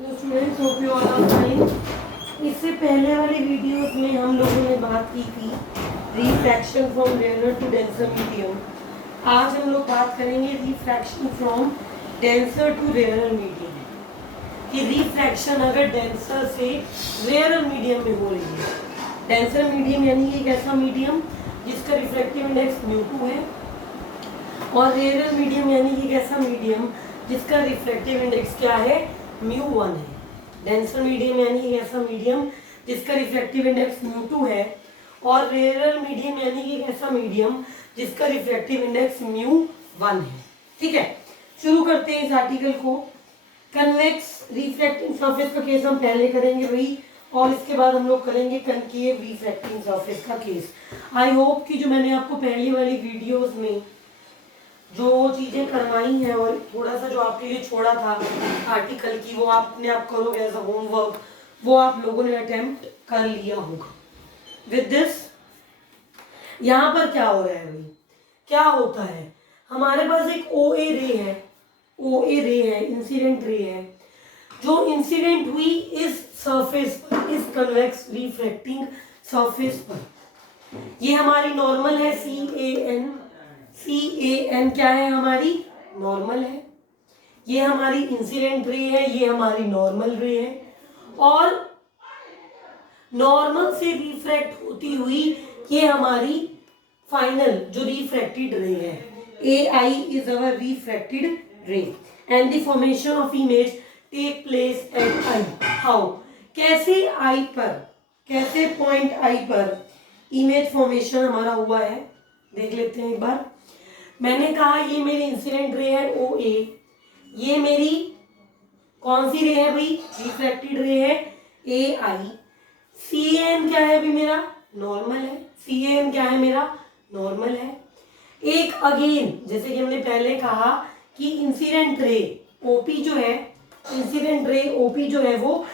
तो students hope you all are fine. इससे पहले वाली वीडियोस में हम लोगों ने बात की थी refraction from rare to denser medium. आज हम लोग बात करेंगे refraction from denser to rare medium, कि रिफ्रैक्शन अगर डेंसर से रेयर मीडियम में हो रही है। डेंसर मीडियम यानी एक ऐसा मीडियम जिसका रिफ्रैक्टिव इंडेक्स μ2 है, और रेयर मीडियम यानी एक ऐसा मीडियम जिसका रिफ्रैक्टिव इंडेक्स क्या है, μ1 है। डेंसर मीडियम यानी एक ऐसा मीडियम जिसका रिफ्रैक्टिव इंडेक्स μ2 है, और रेयर मीडियम यानी एक ऐसा मीडियम जिसका रिफ्रैक्टिव इंडेक्स μ1 है। ठीक है, शुरू करते हैं इस आर्टिकल को। कन्वेक्स रिफ्रैक्टिंग सरफेस का केस हम पहले करेंगे भाई, और इसके बाद हम लोग करेंगे कनकेव रिफ्रैक्टिंग सरफेस का केस। आई होप कि जो मैंने आपको पहली वाली वीडियोस में जो चीजें करवाई हैं और थोड़ा सा जो आपके लिए छोड़ा था आर्टिकल की, वो आपने आप करोगे एज अ होमवर्क, वो आप लोगों ने अटेम्प्ट कर लिया होगा। विद दिस यहाँ पर क्या हो रहा है भाई, क्या होता है, हमारे पास एक OA रे है, OA रे है, इंसिडेंट रे है, जो इंसिडेंट हुई इस सरफेस पर, इस कन्वेक्स रिफ्रैक्टिंग सरफेस पर। ये हमारी नॉर्मल है CAN क्या है, हमारी नॉर्मल है। ये हमारी इंसिडेंट रे है, ये हमारी नॉर्मल रे है, और नॉर्मल से रिफ्रैक्ट होती हुई ये हमारी फाइनल जो रिफ्रैक्टेड रे है। AI is our refracted ray and the formation of image take place at I। How, कैसे I पर, कैसे पॉइंट I पर इमेज फॉर्मेशन हमारा हुआ है, देख लेते हैं एक बार। मैंने कहा ये मेरी इंसिडेंट रे है OA, ये मेरी कौन सी रे है भाई, रिफ्रैक्टेड रे है AI। CAN क्या है भाई, मेरा नॉर्मल है, CAN क्या है, मेरा नॉर्मल है। एक अगेन जैसे कि हमने पहले कहा कि इंसिडेंट रे OP जो है, इंसिडेंट रे OP जो है वो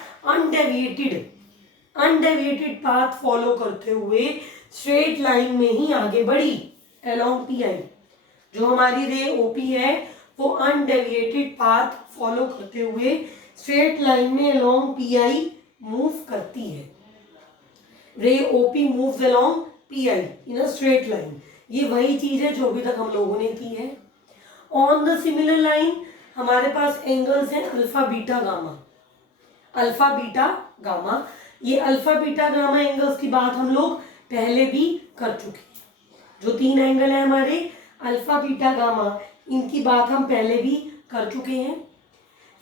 अनडेविएटेड पाथ फॉलो करते हुए स्ट्रेट लाइन में ही आगे बढ़ी अलोंग PI। जो हमारी रे OP है वो अनडेविएटेड पाथ फॉलो करते हुए स्ट्रेट लाइन में अलोंग PI मूव करती है। रे OP moves along PI in a straight line. ये वही चीज है जो अभी तक हम लोगों ने की है। ऑन द सिमिलर लाइन हमारे पास एंगल्स हैं alpha beta gamma, alpha beta gamma. ये अल्फा बीटा गामा एंगल्स की बात हम लोग पहले भी कर चुके हैं। जो तीन एंगल है हमारे अल्फा बीटा गामा, इनकी बात हम पहले भी कर चुके हैं।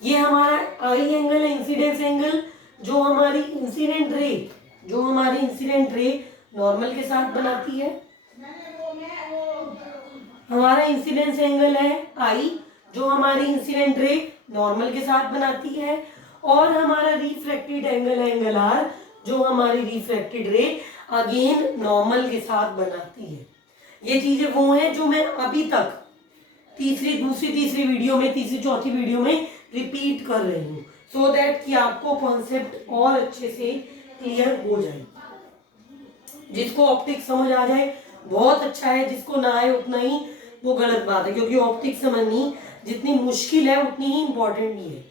ये हमारा आई एंगल है, इंसिडेंस एंगल, जो हमारी इंसिडेंट रे, जो हमारी इंसिडेंट रे नॉर्मल के साथ बनाती है। हमारा इंसिडेंस एंगल है आई, जो हमारी इंसिडेंट रे नॉर्मल के साथ बनाती है, और हमारा रिफ्रैक्टेड एंगल है एंगल आर, जो हमारी रिफ्रैक्टेड रे अगेन नॉर्मल के साथ बनाती है। ये चीजें वो हैं जो मैं अभी तक तीसरी वीडियो में, तीसरी चौथी वीडियो में रिपीट कर रही हूँ, सो दैट कि आपको कॉन्सेप्ट और अच्छे से क्लियर हो जाए। जिसको ऑप्टिक्स समझ आ जाए बहुत अच्छा है, जिसको ना आए उतना ही वो गलत बात है, क्योंकि ऑप्टिक्स समझनी जितनी मुश्किल है उतनी ही इंपॉर्टेंट भी है।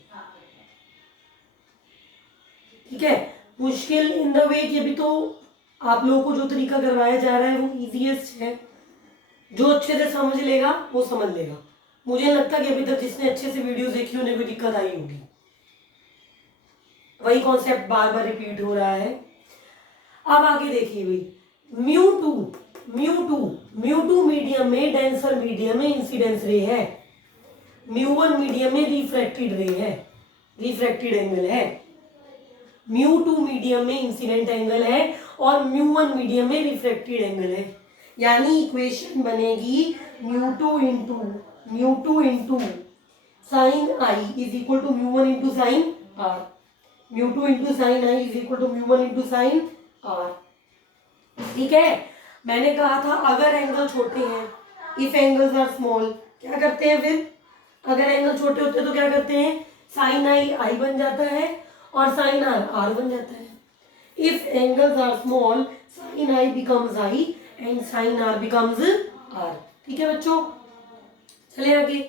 ठीक है, मुश्किल इन द वे कि अभी तो आप लोगों को जो तरीका करवाया जा रहा है वो इजीएस्ट है। जो अच्छे से समझ लेगा वो समझ लेगा। मुझे लगता है कि अभी तक जिसने अच्छे से वीडियोस देखी उन्हें कोई दिक्कत आई होगी। वही कॉन्सेप्ट बार बार रिपीट हो रहा है। अब आगे देखिए भाई, म्यू टू मीडियम में, डेंसर मीडियम में इंसिडेंस रे है, μ1 मीडियम में रिफ्रैक्टेड रे है, रिफ्रैक्टेड एंगल है, μ2 मीडियम में इंसिडेंट एंगल है, और μ1 मीडियम में रिफ्रैक्टेड एंगल है। यानी इक्वेशन बनेगी μ2 into sine I is equal to μ1 into sine R, μ2 into sine I is equal to μ1 into sine R. ठीक है, मैंने कहा था अगर एंगल छोटे हैं, इफ एंगल्स आर स्मॉल, क्या करते हैं फिर, अगर एंगल छोटे होते हैं तो क्या करते हैं, साइन आई बन जाता है और साइन आर बन जाता है। If angles are small, sine I becomes I and sine R becomes R. ठीक है बच्चों, चले आगे।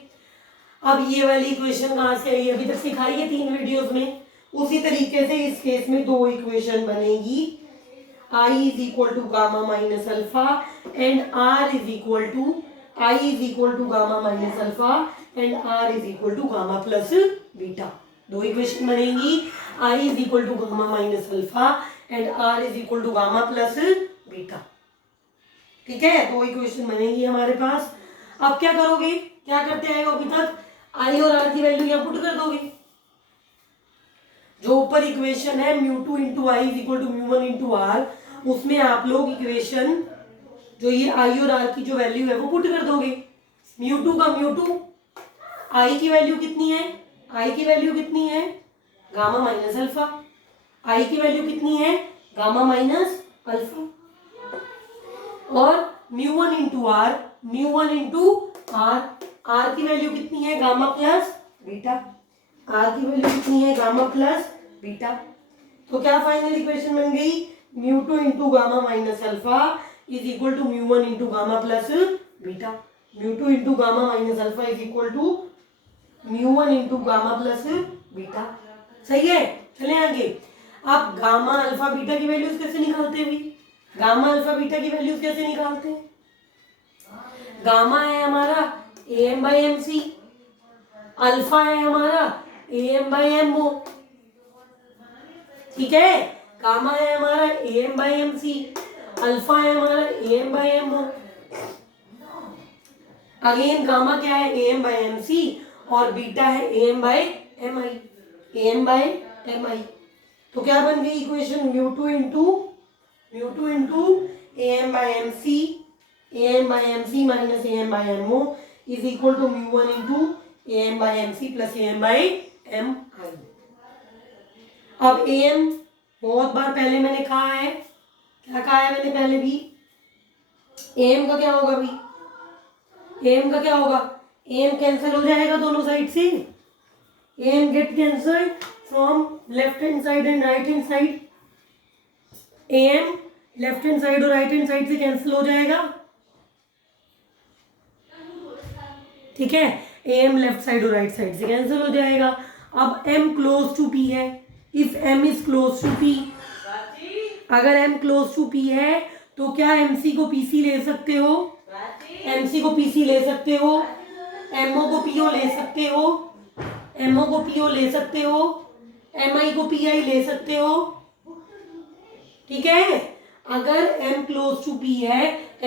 अब ये वाली इक्वेशन कहाँ से आई, अभी तक सिखाई है 3 वीडियोस में, उसी तरीके से इस केस में दो इक्वेशन बनेगी, I is equal to gamma minus alpha and R is equal to I is equal to gamma minus alpha and R is equal to gamma plus beta. दो इक्वेशन बनेंगी, I is equal to gamma minus alpha and R is equal to gamma plus beta. ठीक है, दो equation बनेंगी हमारे पास। अब क्या करोगे, क्या करते आए हो अभी तक, I और R की वैल्यू यहाँ पुट कर दोगे। जो ऊपर इक्वेशन है μ2 into I is equal to μ1 into R, उसमें आप लोग इक्वेशन जो ये I और R की जो वैल्यू है वो पुट कर दोगे। μ2 का μ2, I की वैल्यू कितनी है, I की वैल्यू कितनी है गामा माइनस अल्फा, I की वैल्यू कितनी है गामा माइनस अल्फा, और μ1 into R, μ1 into R, R की वैल्यू कितनी है गामा प्लस बीटा, आर की वैल्यू कितनी है गामा प्लस बीटा। तो क्या फाइनल इक्वेशन बन गई, μ2 into gamma minus alpha is equal to μ1 into gamma plus beta. μ2 into gamma minus alpha is equal to μ1 into gamma plus beta. सही है, चले आगे। आप गामा अल्फा बीटा की वैल्यूज कैसे निकालते हैं, गामा अल्फा बीटा की वैल्यूज कैसे निकालते हैं। गामा है हमारा AM बाई MC, अल्फा है हमारा AM बाई MO। ठीक है, गामा है हमारा AM बाई MC, अल्फा है हमारा AM by MO। Again gamma क्या है AM बाई MC और बीटा है AM by MI, AM by MI। तो क्या बन गई equation, μ2 into AM by MC, AM by MC minus AM by MO is equal to μ1 into AM by MC plus AM by MI। अब AM बहुत बार पहले मैंने कहा है, क्या कहा है मैंने पहले भी, AM का क्या होगा भाई, AM का क्या होगा, AM कैंसिल हो जाएगा दोनों साइड से, AM get cancel from left hand side and right hand side, AM left hand side और राइट हैंड साइड से कैंसिल हो जाएगा। ठीक है, AM लेफ्ट साइड और राइट साइड से कैंसिल हो जाएगा। अब M क्लोज टू P है, if M is close to P, अगर M क्लोज टू P है तो क्या MC को PC ले सकते हो, MC को PC ले सकते हो, MO को PO ले सकते हो, MO को PO ले सकते हो, MI को PI ले सकते हो। ठीक है, अगर M क्लोज टू P है,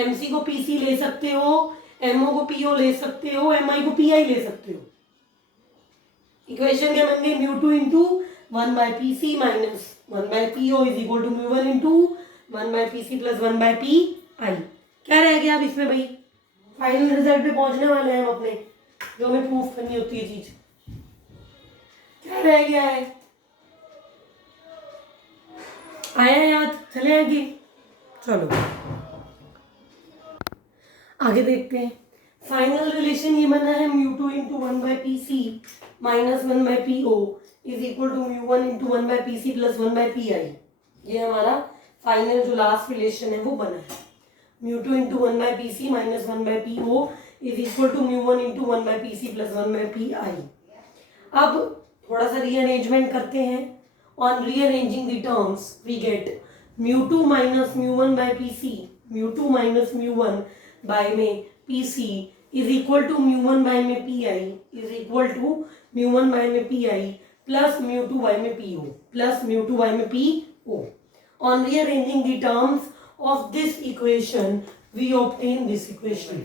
MC को PC ले सकते हो, MO को PO ले सकते हो, MI को PI ले सकते हो। इक्वेशन क्या बन गई, μ2 into 1 by PC minus 1 by PO is equal to μ1 into 1 by PC plus 1 by PI। क्या रह गया अब इसमें भाई, फाइनल रिजल्ट पे पहुंचने वाले हैं हम अपने, जो हमें प्रूफ करनी होती है चीज। क्या रह गया है, आया याद, चले आगे, चलो आगे देखते हैं। फाइनल रिलेशन ये बना है μ2 into 1 by PC minus 1 by PO is equal to μ1 into 1 by PC plus 1 by PI। ये हमारा फाइनल जो लास्ट रिलेशन है वो बना है, μ2 into 1 by PC minus 1 by PO is equal to μ1 into 1 by PC plus 1 by PI। अब थोड़ा सा रीअरेंजमेंट करते हैं। On rearranging the terms we get μ2 minus μ1 by PC, μ2 minus μ1 by में PC is equal to μ1 by में PI is equal to μ1 by में PI plus μ2 by में PO plus μ2 by में PO। On rearranging the terms of this equation we obtain this equation।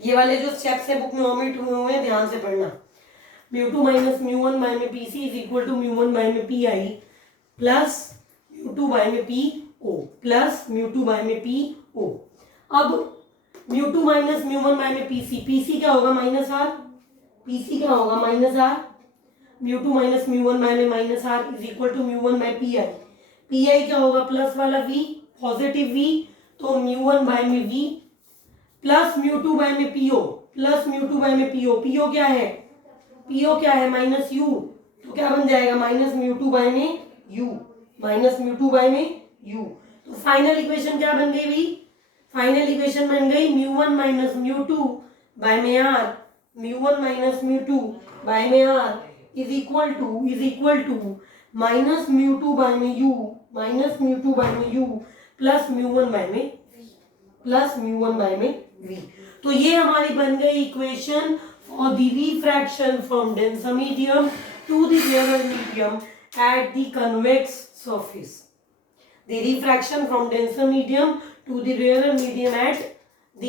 ये वाले जो steps है book में ओमिट हुए हैं, ध्यान से पढ़ना। μ2 माइनस μ1 बाय में PC is equal to μ1 by में PI प्लस μ2 बाय में PO प्लस μ2 बाय में PO। अब μ2 माइनस μ1 बाय में PC क्या होगा माइनस R, PC क्या होगा माइनस R, μ2 माइनस μ1 बाय में minus R is equal to μ1 by PI क्या होगा प्लस वाला V, पॉजिटिव V, तो μ1 बाय में V प्लस μ2 बाय में PO प्लस μ2 बाय में PO क्या है, PO क्या है माइनस U, तो क्या बन जाएगा माइनस μ2 बाय में U, माइनस μ2 बाय में U। तो फाइनल इक्वेशन क्या बन गई भाई, फाइनल इक्वेशन बन गई μ1 माइनस μ2 बाय में R, μ1 माइनस μ2 बाय में R is equal to minus mu two by में U minus mu two by में U plus mu one by में प्लस म्यू वन बाय में वी। तो ये हमारी बन गई equation for the refraction from denser medium to the rare medium at the convex surface. The refraction from denser medium to the rare medium at the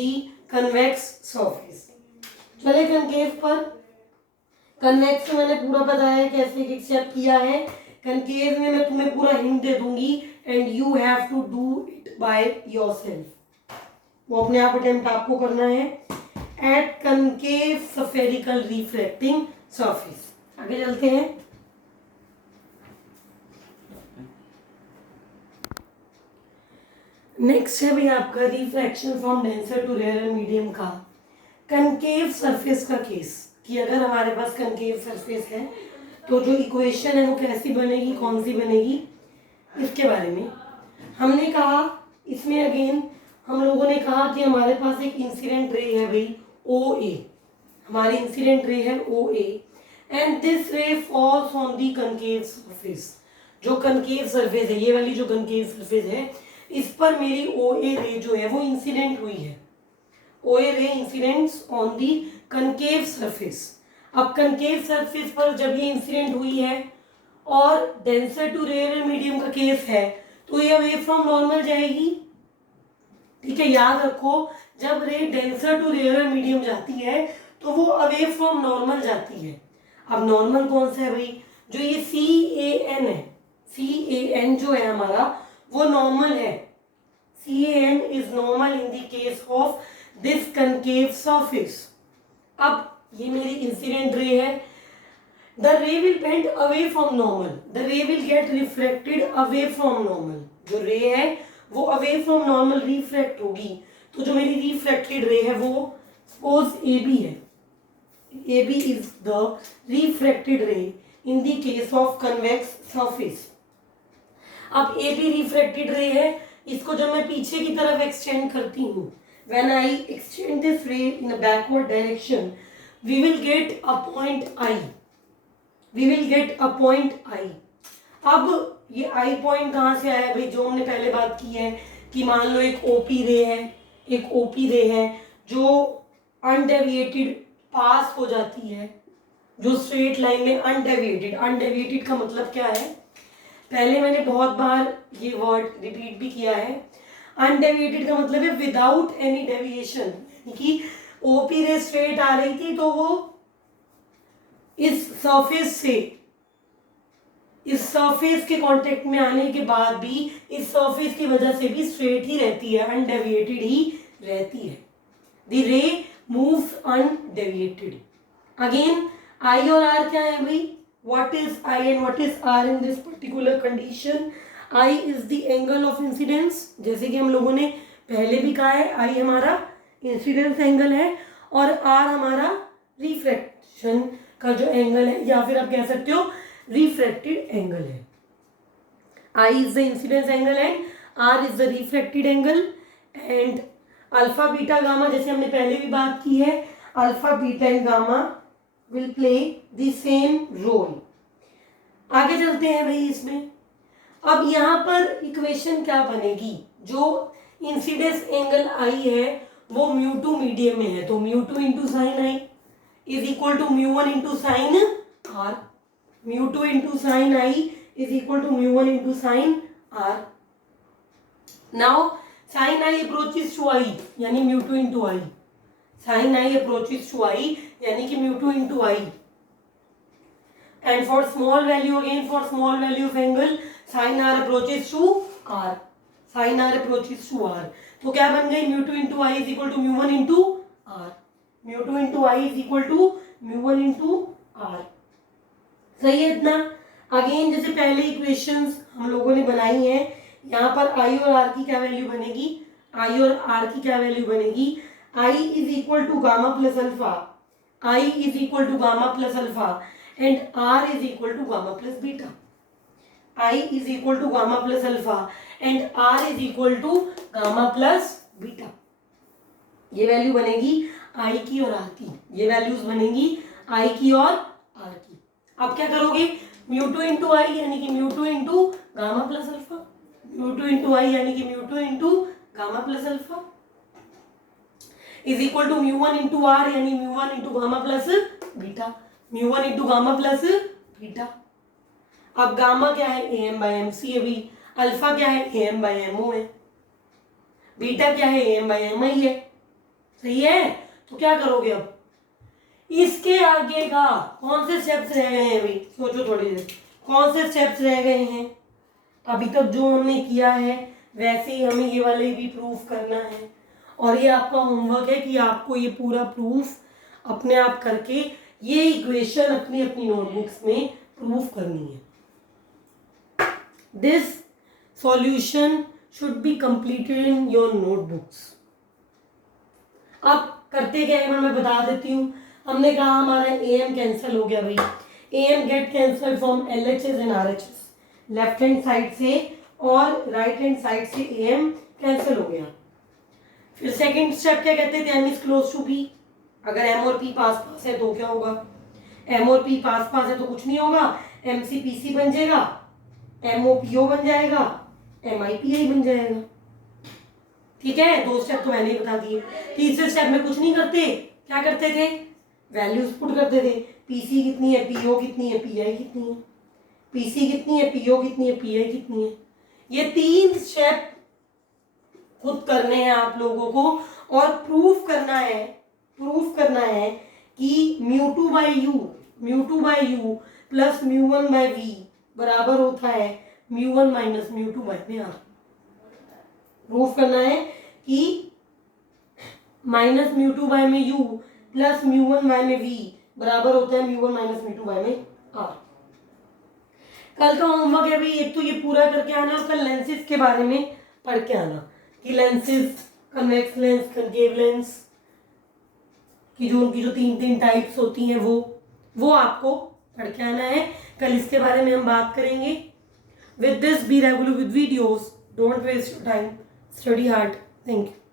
convex surface. चले concave पर। Convex में मैंने पूरा बताया कैसे एक स्टेप किया है। कनकेव में मैं तुम्हें पूरा हिंट दे दूंगी and you have to do it by yourself. वो अपने आप अटेम्प्ट आपको करना है। At concave spherical reflecting surface. आगे चलते हैं। नेक्स्ट है भाई आपका refraction from denser to rare medium का कनकेव सरफेस का केस, कि अगर हमारे पास कनकेव सरफेस है तो जो इक्वेशन है वो कैसी बनेगी, कौन सी बनेगी, इसके बारे में हमने कहा। इसमें अगेन हम लोगों ने कहा कि हमारे पास एक इंसिडेंट रे है भाई ओ ए, हमारी इंसिडेंट रे है ओ ए एंड दिस रे falls on the concave surface. जो कनकेव सरफेस है, ये वाली जो कनकेव सरफेस है, इस पर मेरी ओ ए रे जो है वो इंसिडेंट हुई है। ओ ए रे incidents on the concave surface. अब कनकेव सरफेस पर जब ये इंसिडेंट हुई है और डेंसर टू रेयर मीडियम का केस है तो ये अवे फ्रॉम नॉर्मल जाएगी। ठीक है, याद रखो जब रे डेंसर टू रेयर मीडियम जाती है तो वो अवे फ्रॉम नॉर्मल जाती है। अब नॉर्मल कौन सा है भाई, जो ये CAN है, CAN जो है हमारा वो नॉर्मल है। CAN is normal in the case of this concave surface. अब ये मेरी इंसिडेंट रे है। द रे will bend away from normal, the रे will get reflected away from normal. जो रे है वो अवे फ्रॉम नॉर्मल रिफ्लेक्ट होगी। तो जो मेरी रिफ्लेक्टेड रे है वो सपोज AB है। AB is the reflected ray in the case of convex surface. अब AB रिफ्लेक्टेड रे है, इसको जब मैं पीछे की तरफ एक्सटेंड करती हूँ, when I extend this ray in a backward direction, we will get a point I. We will get a point I. अब ये I पॉइंट कहाँ से आया भाई, जो हमने पहले बात की है कि मान लो एक OP रे है, एक OP रे है जो अनडेविएटेड पास हो जाती है, जो स्ट्रेट लाइन में अनडेविएटेड। अनडेविएटेड का मतलब क्या है, पहले मैंने बहुत बार ये वर्ड रिपीट भी किया है। अनडेविएटेड का मतलब है विदाउट एनी डेविएशन, यानी कि ओपी रे स्ट्रेट आ रही थी तो वो इस सरफेस से, इस सरफेस के कांटेक्ट में आने के बाद भी इस सरफेस की वजह से भी स्ट्रेट ही रहती है, अनडेविएटेड ही रहती है। द रे मूव्स अनडेविएटेड। अगेन आई और आर क्या है भाई, what is I and what is R in this particular condition? I is the angle of incidence, जैसे कि हम लोगों ने पहले भी कहा है I हमारा इंसिडेंस एंगल है और R हमारा रिफ्रैक्शन का जो एंगल है, या फिर आप कह सकते हो रिफ्रैक्टेड एंगल है। I is the incidence angle and R is the refracted angle and alpha beta gamma, जैसे हमने पहले भी बात की है, alpha beta and gamma will play the same role। आगे चलते हैं भाई इसमें। अब यहाँ पर इक्वेशन क्या बनेगी, जो इंसिडेंस एंगल आई है वो म्यू टू मीडियम में है, तो mu two into sine I is equal to mu one into sine R. Mu two into sine I is equal to mu one into sine R. Now sine I approaches to I यानी mu two into I, sine I approaches to I यानी कि mu two into I. And for small value, again for small value of angle, sine R approaches to R, sine R approaches to R. तो क्या बन गई, mu two into I is equal to mu one into R. Mu two into I is equal to mu one into R. सही है इतना। Again जैसे पहले equations हम लोगों ने बनाई हैं, यहाँ पर आई और आर की क्या वैल्यू बनेगी, आई और आर की क्या वैल्यू बनेगी, I is equal to gamma plus alpha, I is equal to gamma plus alpha and R is equal to gamma plus beta. I is equal to gamma plus alpha and R is equal to gamma plus beta. ये value बनेगी I की और R की, ये values बनेगी I की और R की। अब क्या करोगे, म्यू टू इंटू आई यानी कि mu two into gamma plus alpha, mu two into I यानी कि mu two into gamma plus alpha is equal to mu one into R यानी mu one into gamma plus beta, mu one into gamma plus beta. अब gamma क्या है, A M by M C है भी, alpha क्या है, A M by M O है, beta क्या है, ए एम बाई एम आई है। सही है, तो क्या करोगे अब, इसके आगे का कौन से स्टेप्स रह गए हैं, अभी सोचो थोड़ी देर, कौन से स्टेप्स रह गए हैं। अभी तक जो हमने किया है वैसे ही हमें ये वाले भी प्रूफ करना है, और ये आपका होमवर्क है कि आपको ये पूरा प्रूफ अपने आप करके ये इक्वेशन अपनी अपनी नोटबुक्स में प्रूफ करनी है। This solution should be completed in your notebooks. अब करते क्या है मैं बता देती हूँ। हमने कहा हमारा ए एम कैंसिल हो गया भाई, A M get cancel from L H S and R H S, left hand side से और राइट हैंड साइड से ए एम कैंसिल हो गया। फिर सेकंड स्टेप क्या कहते थे, M is close to P. अगर एम और पी पास पास है तो क्या होगा, एम और पी पास पास है तो कुछ नहीं होगा, एम सी पी सी बन जाएगा, एम ओ पी ओ बन जाएगा, एम आई पी आई बन जाएगा। ठीक है, दो स्टेप तो मैंने ही बता दिए। तीसरे स्टेप में कुछ नहीं करते, क्या करते थे, वैल्यूज पुट करते थे, पीसी कितनी है, पीओ कितनी है, पीआई कितनी है, पीसी कितनी है, पीओ कितनी है, पीआई कितनी है। ये तीन स्टेप खुद करने हैं आप लोगों को, और प्रूफ करना है कि mu two by U plus mu one by V बराबर होता है mu one minus mu two by में आर। प्रूफ करना है कि माइनस म्यू टू बाई में U plus mu one by में वी बराबर होता है mu one minus mu two by में आर। कल का होमवर्क है भाई, एक तो ये पूरा करके आना और कल लेंसेज के बारे में पढ़ के आना कि lenses, convex lens, concave lens की जो उनकी जो तीन टाइप्स होती हैं वो आपको पढ़ के आना है। कल इसके बारे में हम बात करेंगे। With this be regular with videos, don't waste your time, study hard. Thank you.